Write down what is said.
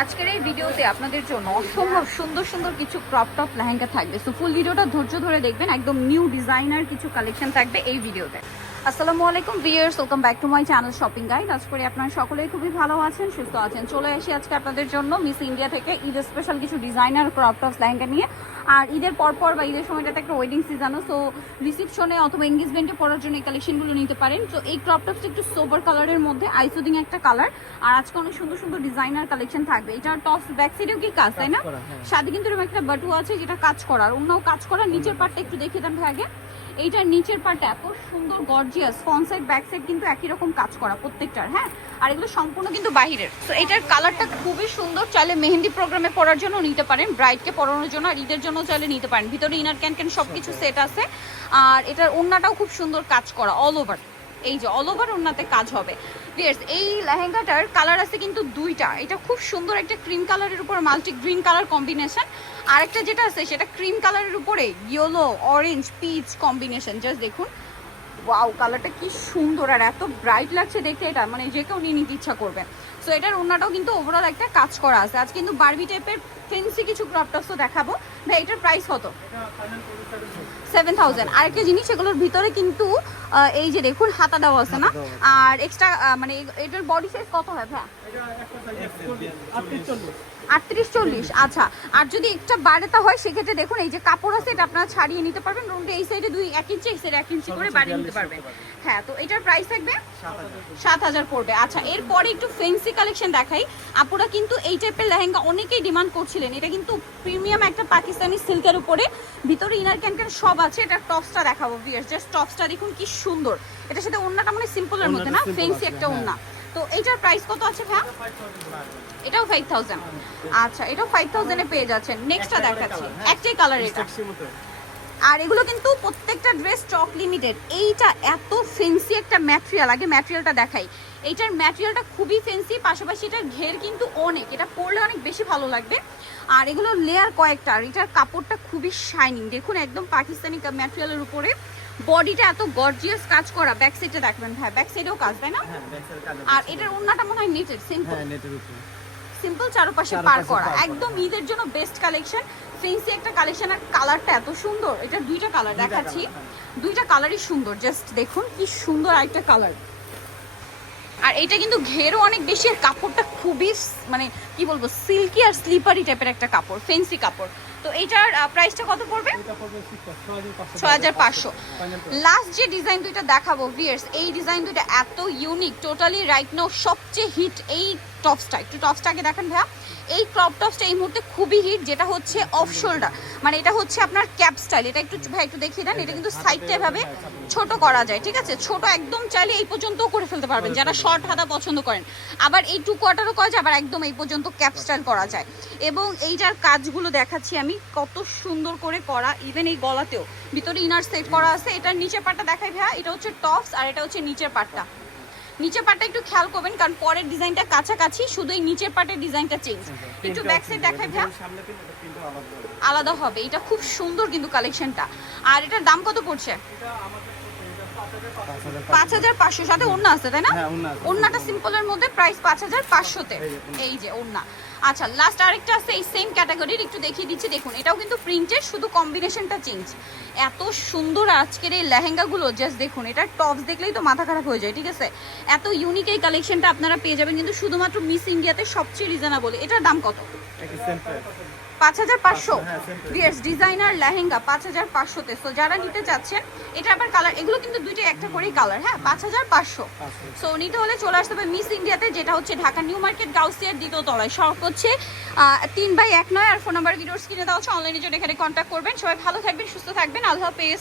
আজকের এই ভিডিওতে আপনাদের জন্য অসম্ভব সুন্দর সুন্দর কিছু ক্রপ টপ লেহেঙ্গা থাকবে। সো ফুল ভিডিওটা ধৈর্য ধরে দেখবেন, একদম নিউ ডিজাইনার কিছু কালেকশন থাকবে এই ভিডিওতে। আসসালামু আলাইকুম viewers welcome back to my channel shopping guide আজ করে আপনারা সকলেই খুবই ভালো আছেন সুস্থ আছেন। চলে আসি আজকে আপনাদের জন্য মিস ইন্ডিয়া থেকে ঈদ স্পেশাল কিছু ডিজাইনার ক্রপ টপস লেহেঙ্গা নিয়ে। আর ঈদের পরপর বা ঈদের সময়টাতে একটা ওয়েডিং সিজনও সো রিসিপশনে অথবা এঙ্গেজমেন্টে পরার জন্য এই কালেকশনগুলো নিতে পারেন। তো এই ক্রপ টপসটা একটু সোবার কালারের মধ্যে আইসোদিং একটা কালার আর আজকে অনেক সুন্দর সুন্দর ডিজাইনার কালেকশন থাকবে। এটা টপস ব্যাক সাইডেও কি কাজ তাই না? সাথে কিন্তু এরকম একটা বাটু আছে যেটা কাজ করার। অন্যও কাজ করার নিচের পার্টটা একটু দেখে দেন আগে। এইটার নিচের পার্টটা এত সুন্দর gorgeous front side back side কিন্তু একই রকম কাজ করা প্রত্যেকটার হ্যাঁ? আর এগুলো সম্পূর্ণ কিন্তু বাহিরের। তো এটার কালারটা খুবই সুন্দর চাইলে মেহেন্দি প্রোগ্রামে পরার জন্য নিতে পারেন ব্রাইডকে পরানোর জন্য আর ঈদের জন্য চাইলে নিতে পারেন। ভিতরে ইনার ক্যান ক্যান সব কিছু সেট আছে। আর এটার ওড়নাটাও খুব সুন্দর কাজ করা অল ওভার এই যে অল ওভার ওড়নাতে কাজ হবে। ভিয়ার্স এই লেহেঙ্গাটার কালার আছে কিন্তু দুইটা। এটা খুব সুন্দর একটা ক্রিম কালারের উপর মাল্টি গ্রিন কালার কম্বিনেশন আরেকটা যেটা আছে, সেটা ক্রিম কালারের উপরে yellow orange peach combination just দেখুন। ওয়াও কালারটা কি সুন্দর আর এত ব্রাইট লাগছে দেখতে এটা। মানে যে কেউ নিয়ে নিতে ইচ্ছা করবে। সো এটার ওড়নাটাও কিন্তু ওভারঅল একটা কাজ করা আছে। আজ কিন্তু বারবি টাইপের ফেন্সি কিছু ক্রপ টপসও দেখাবো। ভাই, এটার প্রাইস কত? সেভেন থাউজেন্ড আরেকটা জিনিস এগুলোর ভিতরে কিন্তু এই যে দেখুন হাতা দেওয়া আছে না? আর এক্সট্রা মানে এটার বডি সাইজ কত হয় ভাই আটত্রিশ চল্লিশ। আচ্ছা আর যদি একটা বাড়াতে হয় সেক্ষেত্রে দেখুন এই যে কাপড় আছে এটা আপনারা ছাড়িয়ে নিতে পারবেন। রুমটা এই সাইডে দুই এক ইঞ্চি এই সাইডে এক ইঞ্চি করে বাড়িয়ে নিতে পারবেন। হ্যাঁ তো এটার প্রাইস থাকবে সাত হাজার পড়বে। আচ্ছা এরপরে একটু ফেন্সি কালেকশন দেখাই। আপুরা কিন্তু এই টাইপের লেহেঙ্গা অনেকেই ডিমান্ড করছিলেন। এটা কিন্তু প্রিমিয়াম একটা পাকিস্তানি সিল্কের উপরে। ভিতরে ইনার ক্যান সব আছে এটা টপসটা দেখাবো ভিয়ার্স জাস্ট টপসটা দেখুন কি সুন্দর। এটার সাথে ওন্নাটা মানে সিম্পলের মধ্যে না ফেন্সি একটা ওন্না। তো এইটার প্রাইস কত আছে ভাইয়া? এটাও ফাইভ থাউজেন্ড আচ্ছা এটাও ফাইভ থাউজেন্ডে পেয়ে যাচ্ছেন। নেক্সটটা দেখাচ্ছি। একটাই কালার এটা। আর এগুলো কিন্তু প্রত্যেকটা ড্রেস স্টক লিমিটেড এইটা এত ফেন্সি একটা ম্যাটেরিয়াল আগে ম্যাটেরিয়ালটা দেখাই। এইটার ম্যাটেরিয়ালটা খুবই ফেন্সি পাশাপাশি এটার ঘের কিন্তু অনেক। এটা পরলে অনেক বেশি ভালো লাগবে। আর এগুলো লেয়ার কয়েকটা আর এটার কাপড়টা খুবই শাইনিং দেখুন একদম পাকিস্তানি ম্যাটেরিয়ালের উপরে। বডিটা এত গর্জিয়াস কাজ করা। ব্যাক সাইডে দেখবেন হ্যাঁ ব্যাক সাইডেও কাজ তাই না? আর এটার ওড়নাটা মনে হয় নেটেড সিম্পল সিম্পল চারপাশে পার করা। একদম ঈদের জন্য বেস্ট কালেকশন ফেন্সি একটা কালেকশন আর কালারটা এত সুন্দর। এটা দুইটা কালার দেখাচ্ছি। দুইটা কালারই সুন্দর। জাস্ট দেখুন কি সুন্দর আরেকটা কালার আর এটা কিন্তু ঘেরও অনেক বেশি আর কাপড়টা খুবই মানে কি বলব সিল্কি আর স্লিপারি টাইপের একটা কাপড় ফেন্সি কাপড়। তো এটার প্রাইসটা কত পড়বে? ছ হাজার পাঁচশো লাস্ট যে ডিজাইন দুইটা দেখাবো ভিয়ার্স এই ডিজাইন দুইটা এত ইউনিক টোটালি রাইট নাও সবচেয়ে হিট এই টপসটা একটু টপসটাকে দেখেন ভাইয়া। এই ক্রপ টপসটা এই মুহূর্তে খুবই হিট যেটা হচ্ছে অফ শোল্ডার মানে এটা হচ্ছে আপনার ক্যাপ স্টাইল এটা একটু ভাই একটু দেখিয়ে দেন এটা কিন্তু সাইডটা এভাবে ছোট করা যায় ঠিক আছে? ছোট একদম চাইলে এই পর্যন্তও করে ফেলতে পারবেন যারা শর্ট হাতা পছন্দ করেন। আবার এই টু কোয়ার্টারও করা যায় আবার একদম এই পর্যন্ত ক্যাপ স্টাইল করা যায়। এবং এইটার কাজগুলো দেখাচ্ছি আমি কত সুন্দর করে করা ইভেন এই গলাতেও। ভিতরে ইনার সেট করা আছে এটার নিচের পাটটা দেখাই ভাইয়া এটা হচ্ছে টপস আর এটা হচ্ছে নিচের পাটটা নিচের পাটটা একটু খেয়াল করবেন কারণ পরের ডিজাইনটা কাছাকাছি শুধু এই নিচের পাটের ডিজাইনটা চেঞ্জ একটু ব্যাক সাইড দেখাই ভাই। আলাদা হবে। এটা খুব সুন্দর কিন্তু কালেকশনটা আর এটার দাম কত পড়ছে? পাঁচ হাজার পাঁচশো। সাথে ওড়না আছে তাই না? হ্যাঁ, ওড়নাটা সিম্পলের মধ্যে প্রাইস পাঁচ হাজার পাঁচশোতে। এই যে ওড়না। আচ্ছা লাস্ট আরেকটা আছে, এই সেম ক্যাটাগরির একটু দেখিয়ে দিচ্ছি। দেখুন, এটাও কিন্তু প্রিন্টের শুধু কম্বিনেশনটা চেঞ্জ এত সুন্দর আজকের এই লেহেঙ্গাগুলো জাস্ট দেখুন, এটা টপস দেখলেই তো মাথা খারাপ হয়ে যায়, ঠিক আছে? এত ইউনিক এই কালেকশনটা আপনারা পেয়ে যাবেন, কিন্তু শুধুমাত্র মিস ইন্ডিয়াতে সবচেয়ে রিজনেবল এটার দাম কত? পাঁচ হাজার পাঁচশো. ডিয়ার্স ডিজাইনার লেহেঙ্গা পাঁচ হাজার পাঁচশোতে। সো যারা নিতে চাচ্ছেন, এটা আবার কালার এগুলো কিন্তু দুইটা একটা করেই কালার হ্যাঁ? পাঁচ হাজার পাঁচশো। সো নিতে হলে চলে আসতে হবে মিস ইন্ডিয়াতে যেটা হচ্ছে ঢাকা নিউ মার্কেট গাউসিয়ার দ্বিতীয় তলায়। সব হচ্ছে তিন বাই এক নয়, আর ফোন নাম্বার ভিডিওস কিনে দেওয়া হচ্ছে অনলাইনের জন্য এখানে কন্ট্যাক্ট করবেন। সবাই ভালো থাকবেন, সুস্থ থাকবেন। আল্লাহ হাফেজ।